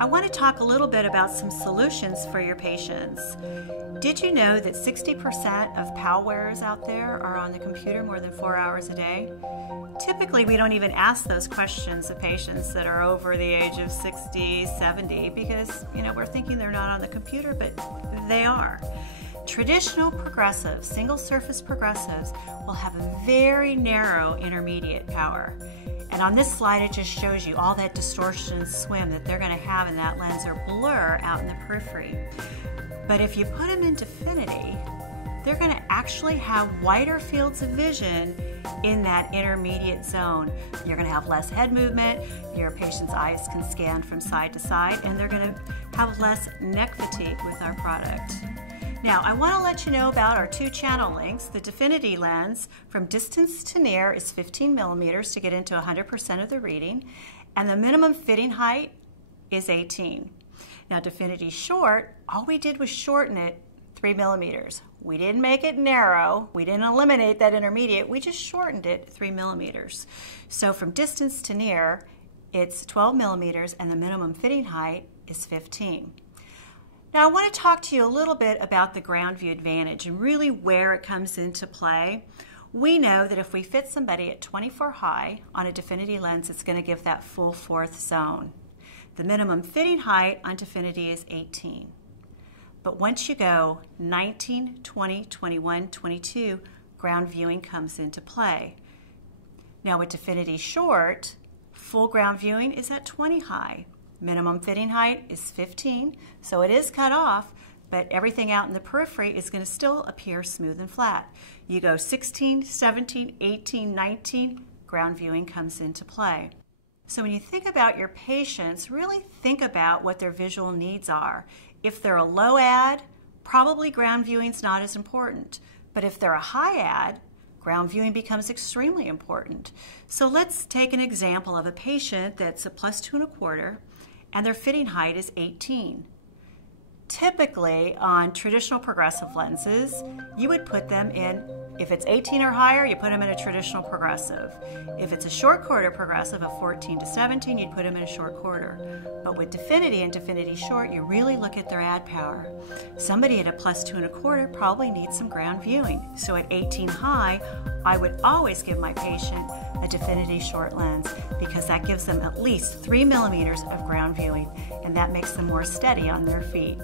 I want to talk a little bit about some solutions for your patients. Did you know that 60% of PAL wearers out there are on the computer more than 4 hours a day? Typically, we don't even ask those questions of patients that are over the age of 60, 70, because we're thinking they're not on the computer, but they are. Traditional progressives, single surface progressives, will have a very narrow intermediate power. And on this slide, it just shows you all that distortion and swim that they're going to have in that lens or blur out in the periphery. But if you put them in Definity, they're going to actually have wider fields of vision in that intermediate zone. You're going to have less head movement, your patient's eyes can scan from side to side, and they're going to have less neck fatigue with our product. Now, I want to let you know about our 2-channel links. The Definity lens from distance to near is 15 millimeters to get into 100% of the reading, and the minimum fitting height is 18. Now, Definity short, all we did was shorten it 3 millimeters. We didn't make it narrow. We didn't eliminate that intermediate. We just shortened it 3 millimeters. So from distance to near, it's 12 millimeters, and the minimum fitting height is 15. Now, I want to talk to you a little bit about the ground view advantage and really where it comes into play. We know that if we fit somebody at 24 high on a Definity lens, it's going to give that full 4th zone. The minimum fitting height on Definity is 18. But once you go 19, 20, 21, 22, ground viewing comes into play. Now with Definity short, full ground viewing is at 20 high. Minimum fitting height is 15, so it is cut off, but everything out in the periphery is going to still appear smooth and flat. You go 16, 17, 18, 19, ground viewing comes into play. So when you think about your patients, really think about what their visual needs are. If they're a low ad, probably ground viewing's not as important. But if they're a high ad, ground viewing becomes extremely important. So let's take an example of a patient that's a +2 1/4, and their fitting height is 18. Typically, on traditional progressive lenses, you would put them in, if it's 18 or higher, you put them in a traditional progressive. If it's a short quarter progressive of 14 to 17, you'd put them in a short quarter. But with Definity and Definity short, you really look at their ad power. Somebody at a +2 1/4 probably needs some ground viewing. So at 18 high, I would always give my patient a Definity short lens because that gives them at least 3 millimeters of ground viewing, and that makes them more steady on their feet.